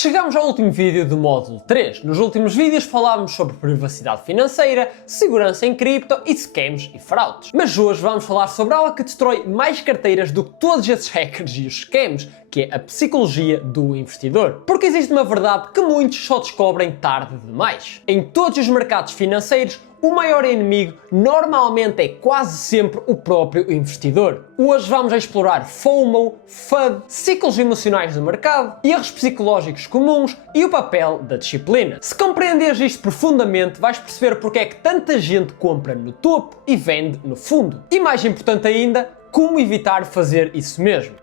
Chegamos ao último vídeo do módulo 3. Nos últimos vídeos falámos sobre privacidade financeira, segurança em cripto e scams e fraudes. Mas hoje vamos falar sobre algo que destrói mais carteiras do que todos esses hackers e os scams, que é a psicologia do investidor. Porque existe uma verdade que muitos só descobrem tarde demais. Em todos os mercados financeiros, o maior inimigo normalmente é quase sempre o próprio investidor. Hoje vamos explorar FOMO, FUD, ciclos emocionais do mercado, erros psicológicos comuns e o papel da disciplina. Se compreenderes isto profundamente, vais perceber porque é que tanta gente compra no topo e vende no fundo. E mais importante ainda, como evitar fazer isso mesmo.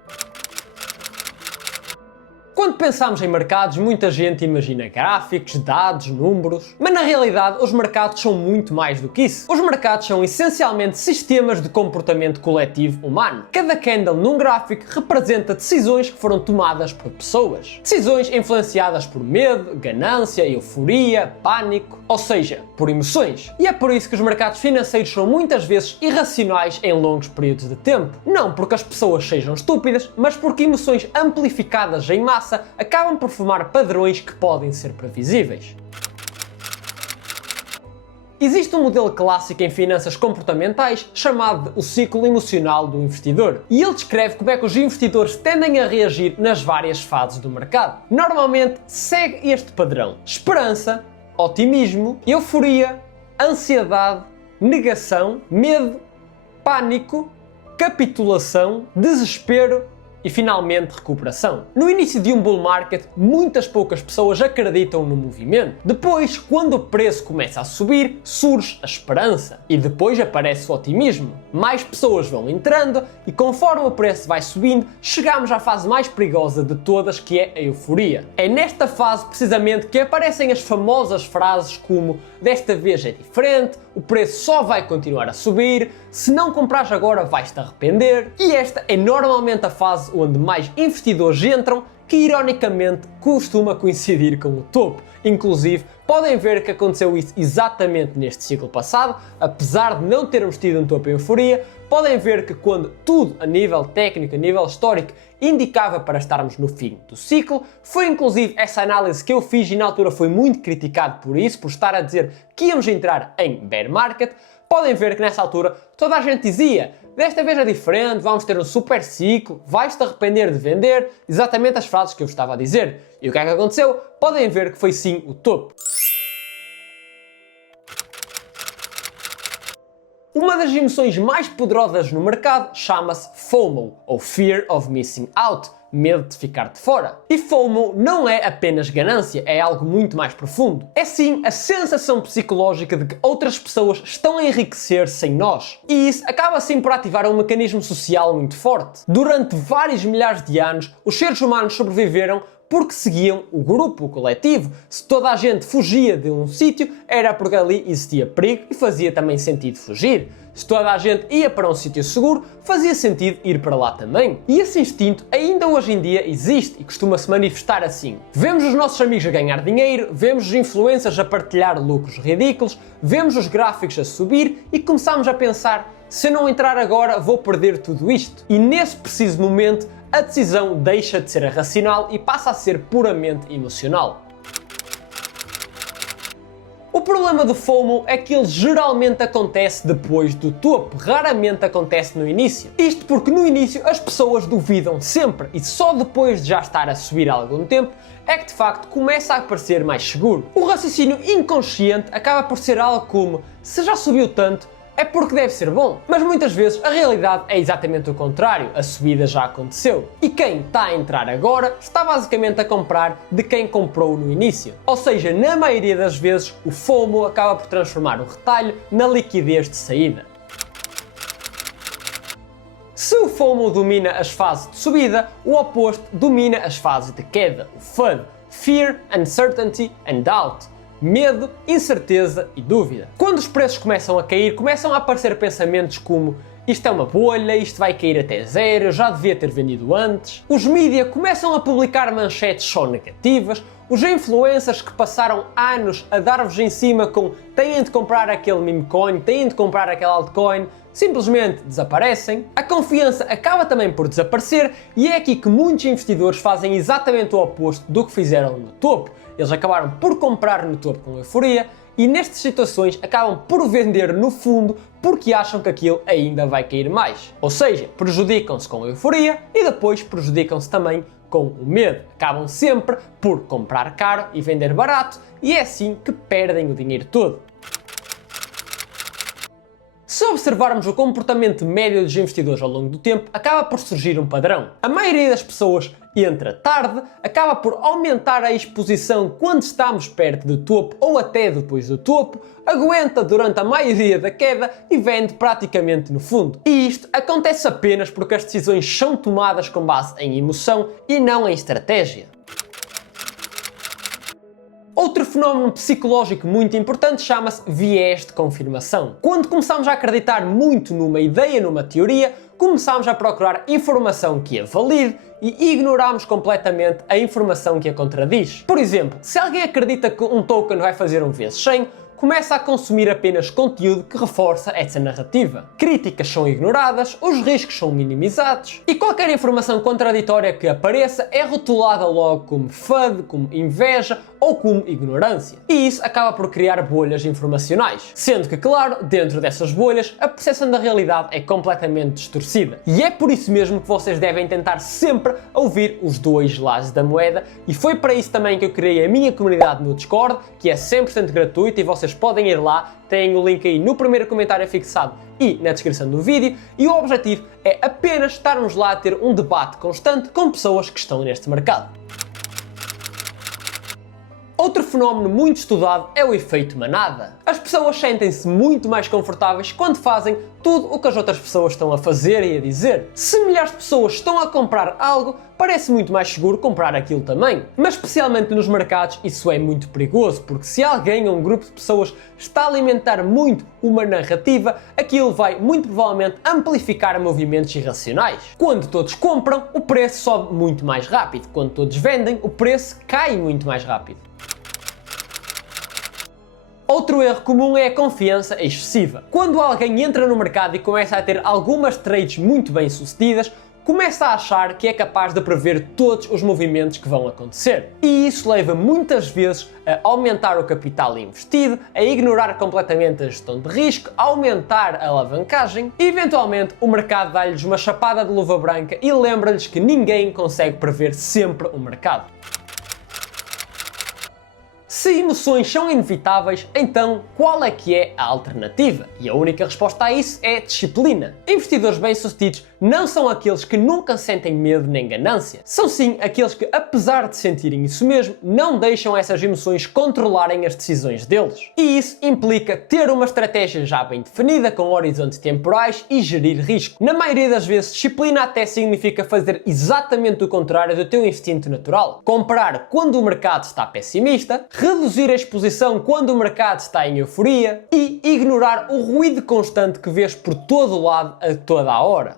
Quando pensamos em mercados, muita gente imagina gráficos, dados, números, mas na realidade os mercados são muito mais do que isso. Os mercados são essencialmente sistemas de comportamento coletivo humano. Cada candle num gráfico representa decisões que foram tomadas por pessoas. Decisões influenciadas por medo, ganância, euforia, pânico, ou seja, por emoções. E é por isso que os mercados financeiros são muitas vezes irracionais em longos períodos de tempo. Não porque as pessoas sejam estúpidas, mas porque emoções amplificadas em massa acabam por formar padrões que podem ser previsíveis. Existe um modelo clássico em finanças comportamentais chamado de o ciclo emocional do investidor. E ele descreve como é que os investidores tendem a reagir nas várias fases do mercado. Normalmente segue este padrão: esperança, otimismo, euforia, ansiedade, negação, medo, pânico, capitulação, desespero e finalmente recuperação. No início de um bull market, muitas poucas pessoas acreditam no movimento. Depois, quando o preço começa a subir, surge a esperança. E depois aparece o otimismo. Mais pessoas vão entrando e conforme o preço vai subindo, chegamos à fase mais perigosa de todas, que é a euforia. É nesta fase precisamente que aparecem as famosas frases como "desta vez é diferente", "o preço só vai continuar a subir", "se não comprares agora vais-te arrepender". E esta é normalmente a fase onde mais investidores entram, que ironicamente costuma coincidir com o topo. Inclusive, podem ver que aconteceu isso exatamente neste ciclo passado, apesar de não termos tido um topo em euforia, podem ver que quando tudo a nível técnico, a nível histórico, indicava para estarmos no fim do ciclo, foi inclusive essa análise que eu fiz e na altura foi muito criticado por isso, por estar a dizer que íamos entrar em bear market. Podem ver que nessa altura toda a gente dizia: "desta vez é diferente, vamos ter um super ciclo, vais-te arrepender de vender", exatamente as frases que eu estava a dizer. E o que é que aconteceu? Podem ver que foi sim o topo. Uma das emoções mais poderosas no mercado chama-se FOMO, ou Fear of Missing Out, medo de ficar de fora. E FOMO não é apenas ganância, é algo muito mais profundo. É sim a sensação psicológica de que outras pessoas estão a enriquecer sem nós. E isso acaba assim por ativar um mecanismo social muito forte. Durante vários milhares de anos, os seres humanos sobreviveram porque seguiam o grupo, o coletivo. Se toda a gente fugia de um sítio, era porque ali existia perigo e fazia também sentido fugir. Se toda a gente ia para um sítio seguro, fazia sentido ir para lá também. E esse instinto ainda hoje em dia existe e costuma-se manifestar assim. Vemos os nossos amigos a ganhar dinheiro, vemos os influencers a partilhar lucros ridículos, vemos os gráficos a subir e começamos a pensar: se eu não entrar agora, vou perder tudo isto. E nesse preciso momento, a decisão deixa de ser racional e passa a ser puramente emocional. O problema do FOMO é que ele geralmente acontece depois do topo, raramente acontece no início. Isto porque no início as pessoas duvidam sempre e só depois de já estar a subir há algum tempo é que de facto começa a parecer mais seguro. O raciocínio inconsciente acaba por ser algo como: se já subiu tanto, é porque deve ser bom. Mas muitas vezes a realidade é exatamente o contrário, a subida já aconteceu. E quem está a entrar agora está basicamente a comprar de quem comprou no início. Ou seja, na maioria das vezes o FOMO acaba por transformar o retalho na liquidez de saída. Se o FOMO domina as fases de subida, o oposto domina as fases de queda, o FUD, Fear, Uncertainty and Doubt. Medo, incerteza e dúvida. Quando os preços começam a cair, começam a aparecer pensamentos como: isto é uma bolha, isto vai cair até zero, eu já devia ter vendido antes. Os mídia começam a publicar manchetes só negativas, os influencers que passaram anos a dar-vos em cima com têm de comprar aquele meme coin, têm de comprar aquela altcoin, simplesmente desaparecem, a confiança acaba também por desaparecer e é aqui que muitos investidores fazem exatamente o oposto do que fizeram no topo. Eles acabaram por comprar no topo com euforia e nestas situações acabam por vender no fundo porque acham que aquilo ainda vai cair mais. Ou seja, prejudicam-se com a euforia e depois prejudicam-se também com o medo. Acabam sempre por comprar caro e vender barato e é assim que perdem o dinheiro todo. Se observarmos o comportamento médio dos investidores ao longo do tempo, acaba por surgir um padrão. A maioria das pessoas entra tarde, acaba por aumentar a exposição quando estamos perto do topo ou até depois do topo, aguenta durante a maioria da queda e vende praticamente no fundo. E isto acontece apenas porque as decisões são tomadas com base em emoção e não em estratégia. Outro fenómeno psicológico muito importante chama-se viés de confirmação. Quando começamos a acreditar muito numa ideia, numa teoria, começamos a procurar informação que a valide e ignoramos completamente a informação que a contradiz. Por exemplo, se alguém acredita que um token vai fazer um vezes 100, começa a consumir apenas conteúdo que reforça essa narrativa. Críticas são ignoradas, os riscos são minimizados e qualquer informação contraditória que apareça é rotulada logo como FUD, como inveja ou como ignorância. E isso acaba por criar bolhas informacionais. Sendo que, claro, dentro dessas bolhas, a percepção da realidade é completamente distorcida. E é por isso mesmo que vocês devem tentar sempre ouvir os dois lados da moeda e foi para isso também que eu criei a minha comunidade no Discord, que é 100% gratuita e vocês podem ir lá, têm o link aí no primeiro comentário fixado e na descrição do vídeo, e o objetivo é apenas estarmos lá a ter um debate constante com pessoas que estão neste mercado. Outro fenómeno muito estudado é o efeito manada. As pessoas sentem-se muito mais confortáveis quando fazem tudo o que as outras pessoas estão a fazer e a dizer. Se milhares de pessoas estão a comprar algo, parece muito mais seguro comprar aquilo também. Mas especialmente nos mercados isso é muito perigoso, porque se alguém ou um grupo de pessoas está a alimentar muito uma narrativa, aquilo vai muito provavelmente amplificar movimentos irracionais. Quando todos compram, o preço sobe muito mais rápido. Quando todos vendem, o preço cai muito mais rápido. Outro erro comum é a confiança excessiva. Quando alguém entra no mercado e começa a ter algumas trades muito bem sucedidas, começa a achar que é capaz de prever todos os movimentos que vão acontecer. E isso leva muitas vezes a aumentar o capital investido, a ignorar completamente a gestão de risco, a aumentar a alavancagem e eventualmente o mercado dá-lhes uma chapada de luva branca e lembra-lhes que ninguém consegue prever sempre o mercado. Se emoções são inevitáveis, então qual é que é a alternativa? E a única resposta a isso é disciplina. Investidores bem-sucedidos não são aqueles que nunca sentem medo nem ganância. São sim aqueles que, apesar de sentirem isso mesmo, não deixam essas emoções controlarem as decisões deles. E isso implica ter uma estratégia já bem definida, com horizontes temporais e gerir risco. Na maioria das vezes, disciplina até significa fazer exatamente o contrário do teu instinto natural. Comprar quando o mercado está pessimista, reduzir a exposição quando o mercado está em euforia e ignorar o ruído constante que vês por todo o lado a toda a hora.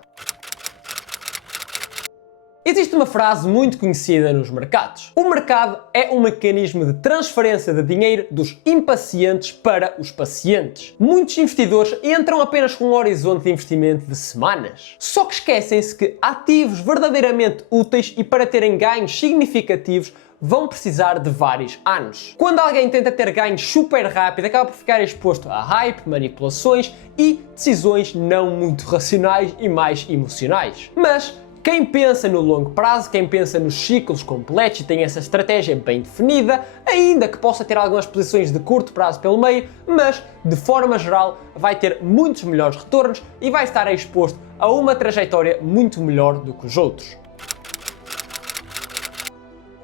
Existe uma frase muito conhecida nos mercados. O mercado é um mecanismo de transferência de dinheiro dos impacientes para os pacientes. Muitos investidores entram apenas com um horizonte de investimento de semanas. Só que esquecem-se que ativos verdadeiramente úteis e para terem ganhos significativos vão precisar de vários anos. Quando alguém tenta ter ganhos super rápido, acaba por ficar exposto a hype, manipulações e decisões não muito racionais e mais emocionais. Mas quem pensa no longo prazo, quem pensa nos ciclos completos e tem essa estratégia bem definida, ainda que possa ter algumas posições de curto prazo pelo meio, mas de forma geral vai ter muitos melhores retornos e vai estar exposto a uma trajetória muito melhor do que os outros.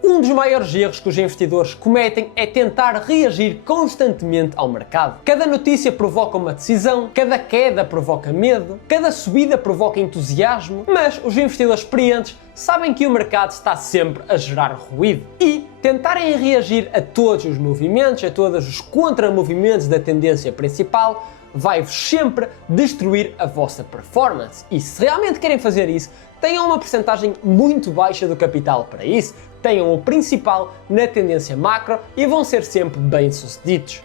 Um dos maiores erros que os investidores cometem é tentar reagir constantemente ao mercado. Cada notícia provoca uma decisão, cada queda provoca medo, cada subida provoca entusiasmo, mas os investidores experientes sabem que o mercado está sempre a gerar ruído e tentarem reagir a todos os movimentos, a todos os contramovimentos da tendência principal, vai-vos sempre destruir a vossa performance. E se realmente querem fazer isso, tenham uma percentagem muito baixa do capital para isso, tenham o principal na tendência macro e vão ser sempre bem-sucedidos.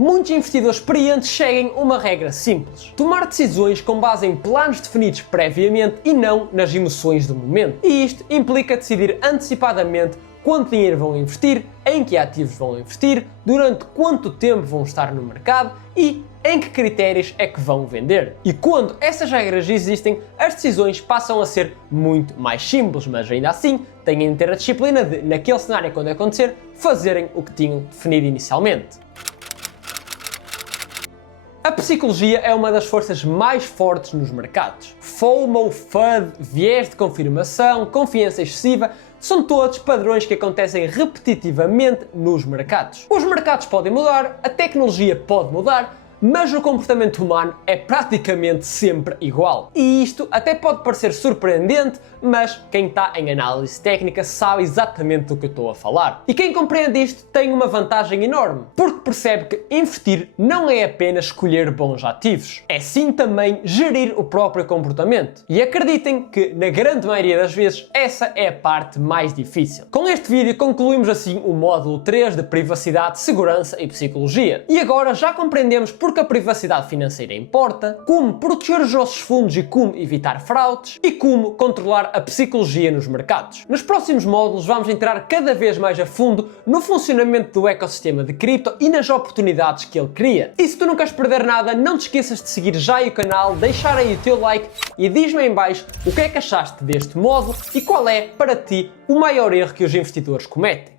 muitos investidores experientes seguem uma regra simples: tomar decisões com base em planos definidos previamente e não nas emoções do momento. E isto implica decidir antecipadamente quanto dinheiro vão investir, em que ativos vão investir, durante quanto tempo vão estar no mercado e em que critérios é que vão vender. E quando essas regras existem, as decisões passam a ser muito mais simples, mas ainda assim têm de ter a disciplina de, naquele cenário quando acontecer, fazerem o que tinham definido inicialmente. A psicologia é uma das forças mais fortes nos mercados. FOMO, FUD, viés de confirmação, confiança excessiva, são todos padrões que acontecem repetitivamente nos mercados. Os mercados podem mudar, a tecnologia pode mudar, mas o comportamento humano é praticamente sempre igual. E isto até pode parecer surpreendente, mas quem está em análise técnica sabe exatamente do que eu estou a falar. E quem compreende isto tem uma vantagem enorme, porque percebe que investir não é apenas escolher bons ativos, é sim também gerir o próprio comportamento. E acreditem que, na grande maioria das vezes, essa é a parte mais difícil. Com este vídeo concluímos assim o módulo 3 de privacidade, segurança e psicologia. E agora já compreendemos porque a privacidade financeira importa, como proteger os nossos fundos e como evitar fraudes, e como controlar a psicologia nos mercados. Nos próximos módulos vamos entrar cada vez mais a fundo no funcionamento do ecossistema de cripto e nas oportunidades que ele cria. E se tu não queres perder nada, não te esqueças de seguir já aí o canal, deixar aí o teu like e diz-me em baixo o que é que achaste deste módulo e qual é, para ti, o maior erro que os investidores cometem.